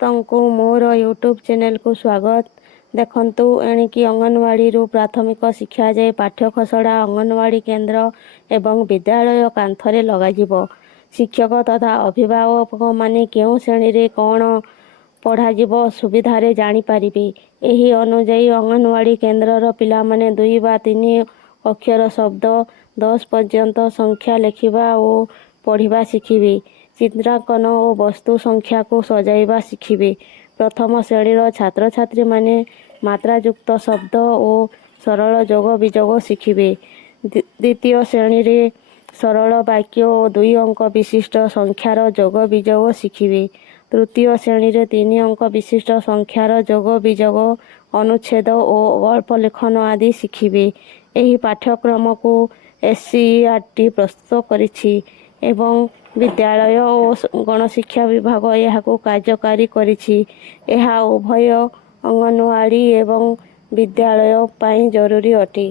ତଙ୍କୁ ମୋର ୟୁଟ୍ୟୁବ୍ ଚ୍ୟାନେଲକୁ ସ୍ୱାଗତ। ଦେଖନ୍ତୁ ଏଣିକି ଅଙ୍ଗନବାଡ଼ିରୁ ପ୍ରାଥମିକ ଶିକ୍ଷା ଯାଏ ପାଠ୍ୟ ଖସଡ଼ା ଅଙ୍ଗନବାଡ଼ି କେନ୍ଦ୍ର ଏବଂ ବିଦ୍ୟାଳୟ କାନ୍ଥରେ ଲଗାଯିବ। ଶିକ୍ଷକ ତଥା ଅଭିଭାବକମାନେ କେଉଁ ଶ୍ରେଣୀରେ କ'ଣ ପଢ଼ାଯିବ ସୁବିଧାରେ ଜାଣିପାରିବେ। ଏହି ଅନୁଯାୟୀ ଅଙ୍ଗନବାଡ଼ି କେନ୍ଦ୍ରର ପିଲାମାନେ 2 ବା 3 ଅକ୍ଷର ଶବ୍ଦ 10 ପର୍ଯ୍ୟନ୍ତ ସଂଖ୍ୟା ଲେଖିବା ଓ ପଢ଼ିବା ଶିଖିବେ। ଚିତ୍ରାଙ୍କନ ଓ ବସ୍ତୁ ସଂଖ୍ୟାକୁ ସଜାଇବା ଶିଖିବେ। ପ୍ରଥମ ଶ୍ରେଣୀର ଛାତ୍ରଛାତ୍ରୀମାନେ ମାତ୍ରାଯୁକ୍ତ ଶବ୍ଦ ଓ ସରଳ ଯୋଗ ବିଯୋଗ ଶିଖିବେ। ଦ୍ୱିତୀୟ ଶ୍ରେଣୀରେ ସରଳ ବାକ୍ୟ ଓ 2 ଅଙ୍କ ବିଶିଷ୍ଟ ସଂଖ୍ୟାର ଯୋଗ ବିଯୋଗ ଶିଖିବେ। ତୃତୀୟ ଶ୍ରେଣୀରେ 3 ଅଙ୍କ ବିଶିଷ୍ଟ ସଂଖ୍ୟାର ଯୋଗ ବିଯୋଗ ଅନୁଚ୍ଛେଦ ଓ ଗଳ୍ପ ଲେଖନ ଆଦି ଶିଖିବେ। ଏହି ପାଠ୍ୟକ୍ରମକୁ SCERT ପ୍ରସ୍ତୁତ କରିଛି ଏବଂ ବିଦ୍ୟାଳୟ ଓ ଗଣଶିକ୍ଷା ବିଭାଗ ଏହାକୁ କାର୍ଯ୍ୟକାରୀ କରିଛି। ଏହା ଉଭୟ ଅଙ୍ଗନବାଡ଼ି ଏବଂ ବିଦ୍ୟାଳୟ ପାଇଁ ଜରୁରୀ ଅଟେ।